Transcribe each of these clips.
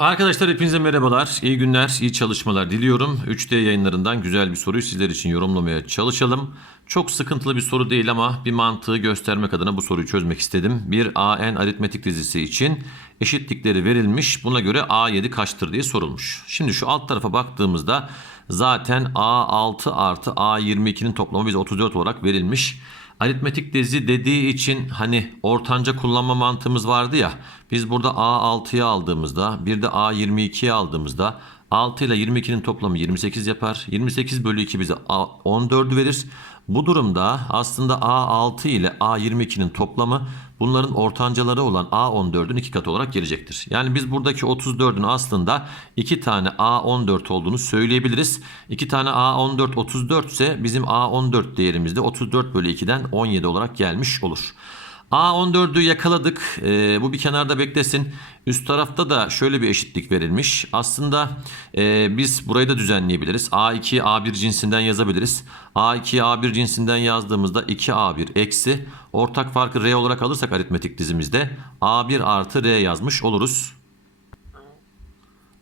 Arkadaşlar hepinize merhabalar, iyi günler, iyi çalışmalar diliyorum. 3D yayınlarından güzel bir soruyu sizler için yorumlamaya çalışalım. Çok sıkıntılı bir soru değil ama bir mantığı göstermek adına bu soruyu çözmek istedim. Bir AN aritmetik dizisi için eşitlikleri verilmiş. Buna göre A7 kaçtır diye sorulmuş. Şimdi şu alt tarafa baktığımızda zaten A6 artı A22'nin toplamı bize 34 olarak verilmiş. Aritmetik dizi dediği için hani ortanca kullanma mantığımız vardı ya. Biz burada A6'yı aldığımızda bir de A22'yi aldığımızda 6 ile 22'nin toplamı 28 yapar. 28 bölü 2 bize A- 14'ü verir. Bu durumda aslında A6 ile A22'nin toplamı bunların ortancaları olan A14'ün iki katı olarak gelecektir. Yani biz buradaki 34'ün aslında iki tane A14 olduğunu söyleyebiliriz. İki tane A14 34 ise bizim A14 değerimiz de 34 bölü 2'den 17 olarak gelmiş olur. A14'ü yakaladık. Ee, bu bir kenarda beklesin. Üst tarafta da şöyle bir eşitlik verilmiş. Aslında e, biz burayı da düzenleyebiliriz. A2'yi A1 cinsinden yazabiliriz. A2'yi A1 cinsinden yazdığımızda 2A1 eksi ortak farkı R olarak alırsak aritmetik dizimizde A1 artı R yazmış oluruz.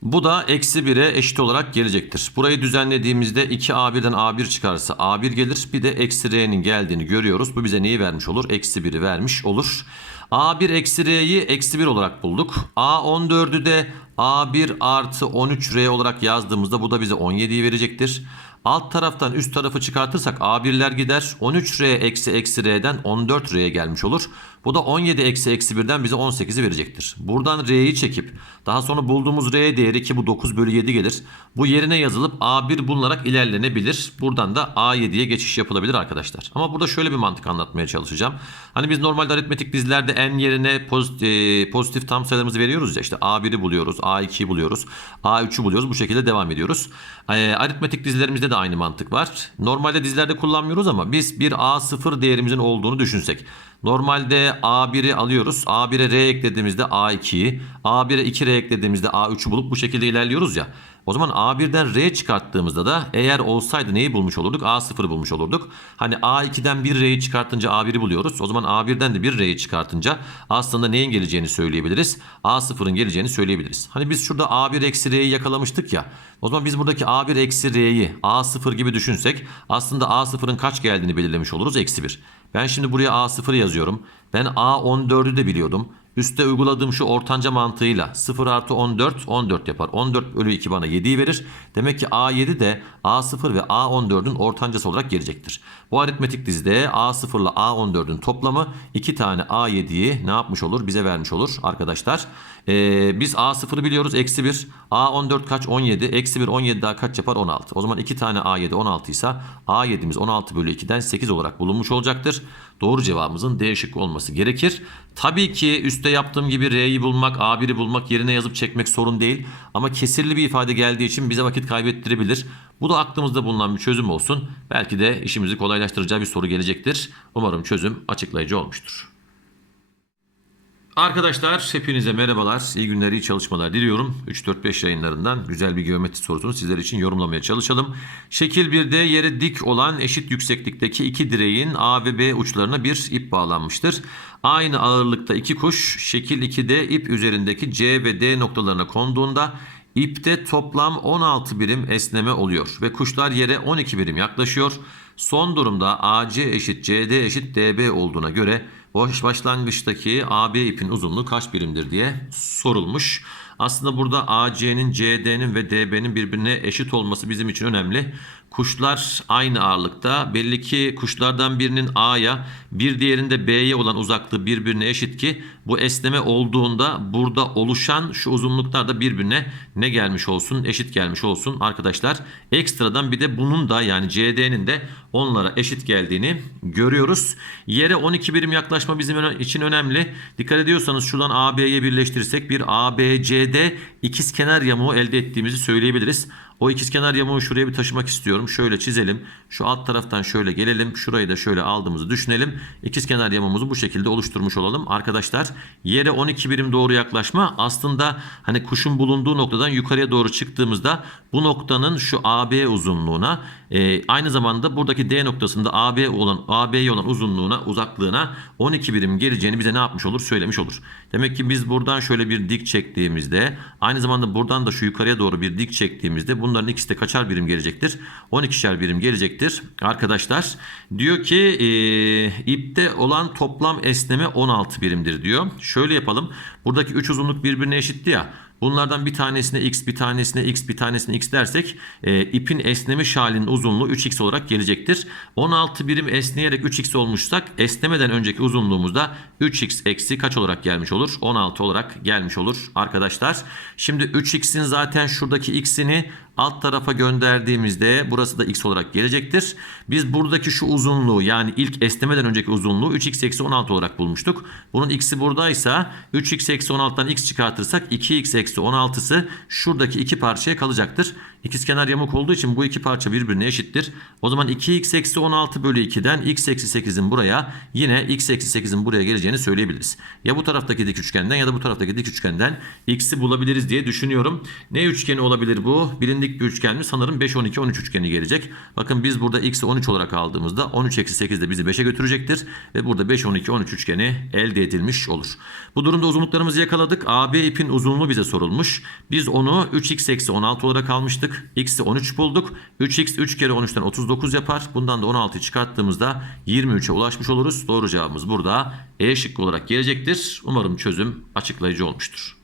Bu da eksi 1'e eşit olarak gelecektir. Burayı düzenlediğimizde 2a1'den a1 çıkarsa a1 gelir. Bir de eksi r'nin geldiğini görüyoruz. Bu bize neyi vermiş olur? Eksi 1'i vermiş olur. a1 eksi r'yi eksi 1 olarak bulduk. a14'ü de a1 artı 13r olarak yazdığımızda bu da bize 17'yi verecektir. Alt taraftan üst tarafı çıkartırsak a1'ler gider. 13r eksi eksi r'den 14r'ye gelmiş olur. Bu da 17 eksi eksi 1'den bize 18'i verecektir. Buradan r'yi çekip daha sonra bulduğumuz r değeri ki bu 9 bölü 7 gelir. Bu yerine yazılıp a1 bulunarak ilerlenebilir. Buradan da a7'ye geçiş yapılabilir arkadaşlar. Ama burada şöyle bir mantık anlatmaya çalışacağım. Hani biz normalde aritmetik dizilerde n yerine pozitif, e, pozitif tam sayılarımızı veriyoruz ya işte a1'i buluyoruz, a2'yi buluyoruz, a3'ü buluyoruz. Bu şekilde devam ediyoruz. E, aritmetik dizilerimizde de aynı mantık var. Normalde dizilerde kullanmıyoruz ama biz bir a0 değerimizin olduğunu düşünsek. Normalde A1'i alıyoruz. A1'e R eklediğimizde A2'yi, A1'e 2R eklediğimizde A3'ü bulup bu şekilde ilerliyoruz ya. O zaman A1'den R çıkarttığımızda da eğer olsaydı neyi bulmuş olurduk? A0'ı bulmuş olurduk. Hani A2'den bir R'yi çıkartınca A1'i buluyoruz. O zaman A1'den de bir R'yi çıkartınca aslında neyin geleceğini söyleyebiliriz? A0'ın geleceğini söyleyebiliriz. Hani biz şurada A1 eksi R'yi yakalamıştık ya. O zaman biz buradaki A1 eksi R'yi A0 gibi düşünsek aslında A0'ın kaç geldiğini belirlemiş oluruz? Eksi 1. Ben şimdi buraya A0 yazıyorum. Ben A14'ü de biliyordum. Üste uyguladığım şu ortanca mantığıyla 0 artı 14 14 yapar. 14 bölü 2 bana 7'yi verir. Demek ki A7 de A0 ve A14'ün ortancası olarak gelecektir. Bu aritmetik dizide A0 ile A14'ün toplamı 2 tane A7'yi ne yapmış olur? Bize vermiş olur arkadaşlar. Ee, biz A0'ı biliyoruz. Eksi 1. A14 kaç? 17. Eksi 1 17 daha kaç yapar? 16. O zaman 2 tane A7 16 ise A7'miz 16 bölü 2'den 8 olarak bulunmuş olacaktır. Doğru cevabımızın D olması gerekir. Tabii ki üstte yaptığım gibi R'yi bulmak, A1'i bulmak yerine yazıp çekmek sorun değil. Ama kesirli bir ifade geldiği için bize vakit kaybettirebilir. Bu da aklımızda bulunan bir çözüm olsun. Belki de işimizi kolaylaştıracağı bir soru gelecektir. Umarım çözüm açıklayıcı olmuştur. Arkadaşlar hepinize merhabalar, iyi günler, iyi çalışmalar diliyorum. 3-4-5 yayınlarından güzel bir geometri sorusunu sizler için yorumlamaya çalışalım. Şekil 1'de yere dik olan eşit yükseklikteki iki direğin A ve B uçlarına bir ip bağlanmıştır. Aynı ağırlıkta iki kuş şekil 2'de ip üzerindeki C ve D noktalarına konduğunda ipte toplam 16 birim esneme oluyor ve kuşlar yere 12 birim yaklaşıyor. Son durumda AC eşit CD eşit DB olduğuna göre boş başlangıçtaki AB ipin uzunluğu kaç birimdir diye sorulmuş. Aslında burada AC'nin, CD'nin ve DB'nin birbirine eşit olması bizim için önemli. Kuşlar aynı ağırlıkta. Belli ki kuşlardan birinin A'ya, bir diğerinde B'ye olan uzaklığı birbirine eşit ki bu esneme olduğunda burada oluşan şu uzunluklar da birbirine ne gelmiş olsun? Eşit gelmiş olsun arkadaşlar. Ekstradan bir de bunun da yani CD'nin de onlara eşit geldiğini görüyoruz. Yere 12 birim yaklaşma bizim için önemli. Dikkat ediyorsanız şuradan AB'ye birleştirirsek bir ABCD ikizkenar yamuğu elde ettiğimizi söyleyebiliriz. O ikizkenar yamuğu şuraya bir taşımak istiyorum. Şöyle çizelim. Şu alt taraftan şöyle gelelim. Şurayı da şöyle aldığımızı düşünelim. İkizkenar yamuğumuzu bu şekilde oluşturmuş olalım. Arkadaşlar yere 12 birim doğru yaklaşma aslında hani kuşun bulunduğu noktadan yukarıya doğru çıktığımızda bu noktanın şu AB uzunluğuna e, aynı zamanda buradaki D noktasında AB olan AB'ye olan uzunluğuna uzaklığına 12 birim geleceğini bize ne yapmış olur söylemiş olur. Demek ki biz buradan şöyle bir dik çektiğimizde Aynı zamanda buradan da şu yukarıya doğru bir dik çektiğimizde bunların ikisi de kaçar birim gelecektir? 12'şer birim gelecektir. Arkadaşlar diyor ki e, ipte olan toplam esneme 16 birimdir diyor. Şöyle yapalım. Buradaki 3 uzunluk birbirine eşitti ya. Bunlardan bir tanesine x, bir tanesine x, bir tanesine x dersek e, ipin esnemiş halinin uzunluğu 3x olarak gelecektir. 16 birim esneyerek 3x olmuşsak esnemeden önceki uzunluğumuz da 3x eksi kaç olarak gelmiş olur? 16 olarak gelmiş olur arkadaşlar. Şimdi 3x'in zaten şuradaki x'ini alt tarafa gönderdiğimizde burası da x olarak gelecektir. Biz buradaki şu uzunluğu yani ilk esnemeden önceki uzunluğu 3x eksi 16 olarak bulmuştuk. Bunun x'i buradaysa 3x eksi 16'dan x çıkartırsak 2x eksi 16'sı şuradaki iki parçaya kalacaktır. İkizkenar yamuk olduğu için bu iki parça birbirine eşittir. O zaman 2x eksi 16 bölü 2'den x eksi 8'in buraya yine x eksi 8'in buraya geleceğini söyleyebiliriz. Ya bu taraftaki dik üçgenden ya da bu taraftaki dik üçgenden x'i bulabiliriz diye düşünüyorum. Ne üçgeni olabilir bu? Bilindik bir üçgen mi? Sanırım 5, 12, 13 üçgeni gelecek. Bakın biz burada x'i 13 olarak aldığımızda 13 eksi 8 de bizi 5'e götürecektir. Ve burada 5, 12, 13 üçgeni elde edilmiş olur. Bu durumda uzunluklarımızı yakaladık. AB ipin uzunluğu bize sorulmuş. Biz onu 3x eksi 16 olarak almıştık. X'i 13 bulduk. 3x 3 kere 13'ten 39 yapar. Bundan da 16'yı çıkarttığımızda 23'e ulaşmış oluruz. Doğru cevabımız burada E şıkkı olarak gelecektir. Umarım çözüm açıklayıcı olmuştur.